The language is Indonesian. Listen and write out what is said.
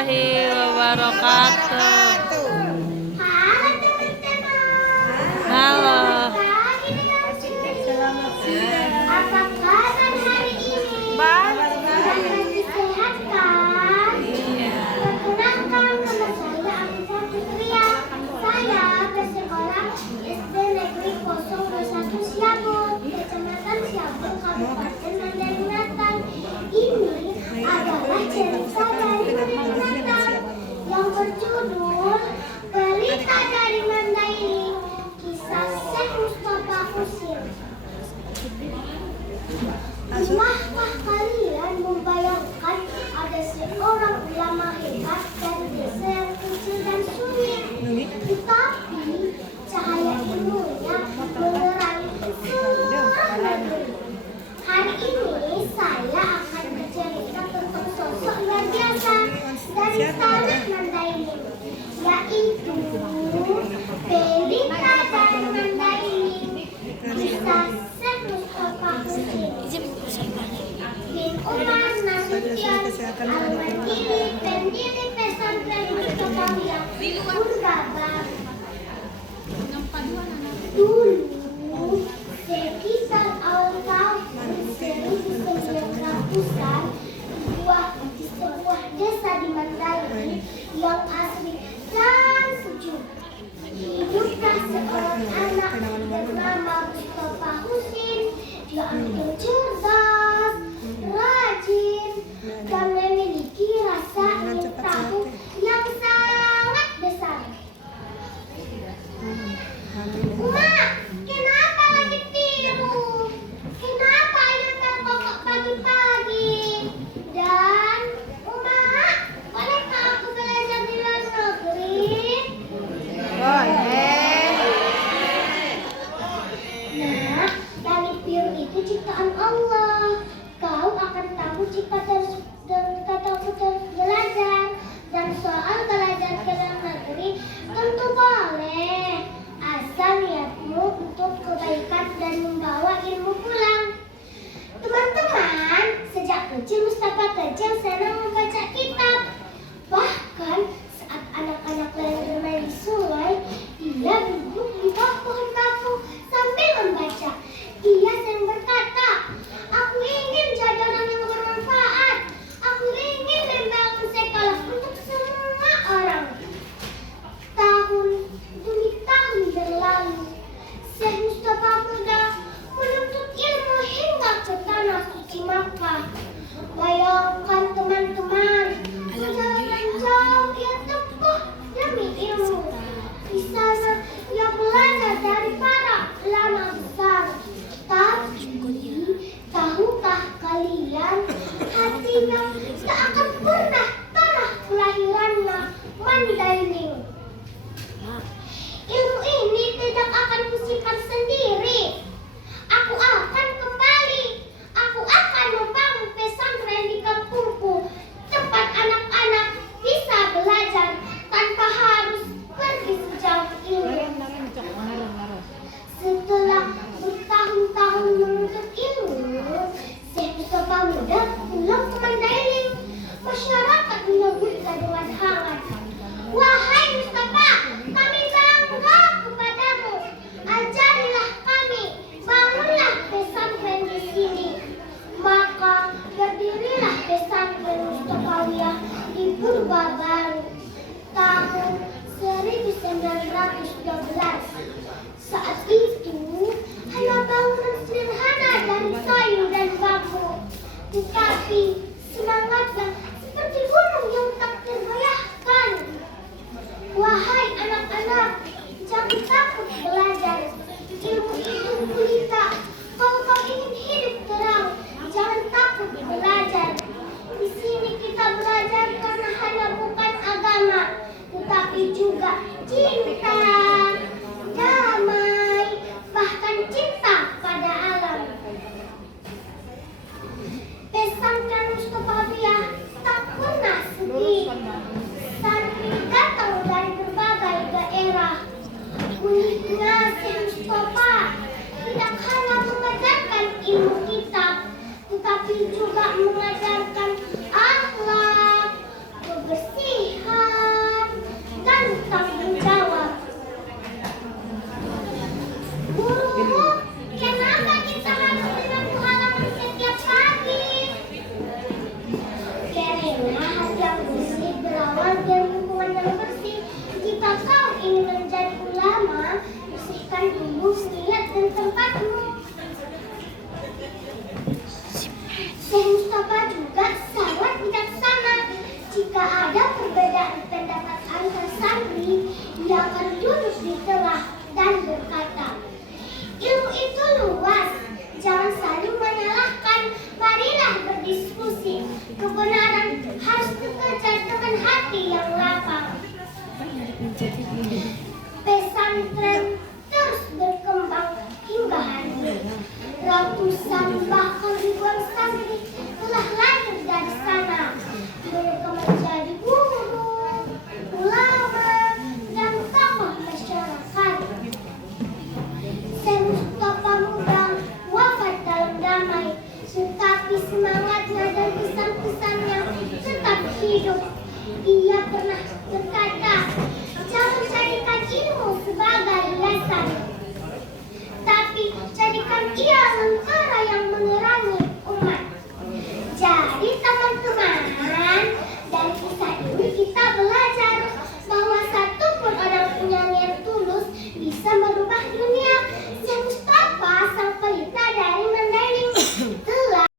warahmatullahi wabarakatuh. Halo teman-teman. Halo. Apa kabar hari ini? Lagi sehat kan? Perkenalkan nama saya Anissa Fitria. Saya bersekolah SD Negeri 021 Siabung, Kecamatan Siabung, Kabupaten Mandailing. Ini adalah cerita dari Mandailing yang berjudul Pelita dari Mandailing, kisah Syekh Mustafa Husin. Pernahkah kalian membayangkan ada seorang ulama hebat dari desa yang kecil dan sulit, tetapi cahaya ilmunya menerangi seluruh negeri? Hari ini saya akan bercerita tentang sosok luar biasa dari tanah Mandailing, yaitu Pelita dari Mandailing, kisah Syekh Mustafa Husin bin Umar Nasution Al-Mandiri, pendiri pesantren Mustafawiyah Purbabar. Dulu sekitar awal tahun 1900-an, di sebuah desa di Mandailing yang asri dan sejuk, hiduplah seorang anak bernama Mustafa Husin. Dia anak yang cerdas, rajin, dan memiliki rasa ingin tahu yang sangat besar. Uma, kenapa lagi tidur? Kenapa ayo terkokok pagi-pagi? Dan Uma, bolehkah aku belajar di luar negeri? Nah, langit biru itu ciptaan Allah. Kau akan tahu jika terus belajar. Dan soal belajar ke luar negeri tentu boleh, asal niatmu untuk kebaikan dan membawa ilmu pulang. Teman-teman, sejak kecil Mustafa kecil senang membaca kitab. Bahkan saat anak-anak lain bermain di sungai, ia duduk di bawah pohon kapu sambil membaca. Ia sering berkata, "Aku ingin jadi orang yang bermanfaat. Aku ingin membangun sekolah untuk semua orang." Tahun demi tahun berlalu, Syekh Mustafa muda menuntut ilmu hingga ke tanah suci Makkah. Bayangkan teman-teman, perjalanan jauh ia tempuh demi ilmu. Di sana ia belajar dari para ulama besar. Tapi tahukah kalian, hatinya tak akan pernah tanah kelahirannya Mandailing. Ilmu ini tidak akan kusimpan sendiri. Aku akan kembali. Aku akan membangun pesantren di kampungku, tempat anak-anak bisa belajar tanpa harus pergi sejauh ini. Setelah bertahun-tahun menuntut ilmu, Syekh Mustafa muda pulang ke Mandailing. Masyarakat menyambutnya dengan hangat. "Wahai Mustafa, kami bangga kepadamu. Ajarilah kami, bangunlah pesantren di sini." Maka berdirilah pesantren Mustafawiyah di Purbabaru tahun 1912. Saat itu hanya bangunan sederhana dari kayu dan bambu, tetapi semangatnya seperti gunung yang tak tergoyahkan. "Wahai anak-anak, jangan takut belajar. Ilmu itu pelita. Kalau kau ingin hidup terang, jangan takut belajar. Di sini kita belajar karena hanya bukan agama, tetapi juga cinta, damai, bahkan cinta pada alam." Pesantren Mustafawiyah tak pernah sepi. Santri datang dari berbagai daerah. Uniknya Syekh Mustafa tidak hanya mengajarkan ilmu kitab, tetapi juga mengajarkan akhlak, kebersihan, akan tumbuh niat dan tempatmu. Syekh Mustafa juga sangat bijaksana. Jika ada perbedaan pendapat antar santri, ia akan duduk di tengah dan berkata, ilmu itu luas, jangan saling menyalahkan, marilah berdiskusi. Kebenaran harus dikejar dengan hati yang lapang. Pesantren terus berkembang hingga hari ini. Ratusan bahkan ribuan santri telah lahir dari sana. Mereka menjadi guru, ulama, dan tokoh masyarakat. Syekh Mustafa muda wafat dalam damai, tetapi semangatnya dan pesan-pesannya tetap hidup. Ia pernah berkata, jangan jadikan ilmu sebagai hiasan, tapi jadikan ia lentera yang menerangi umat. Jadi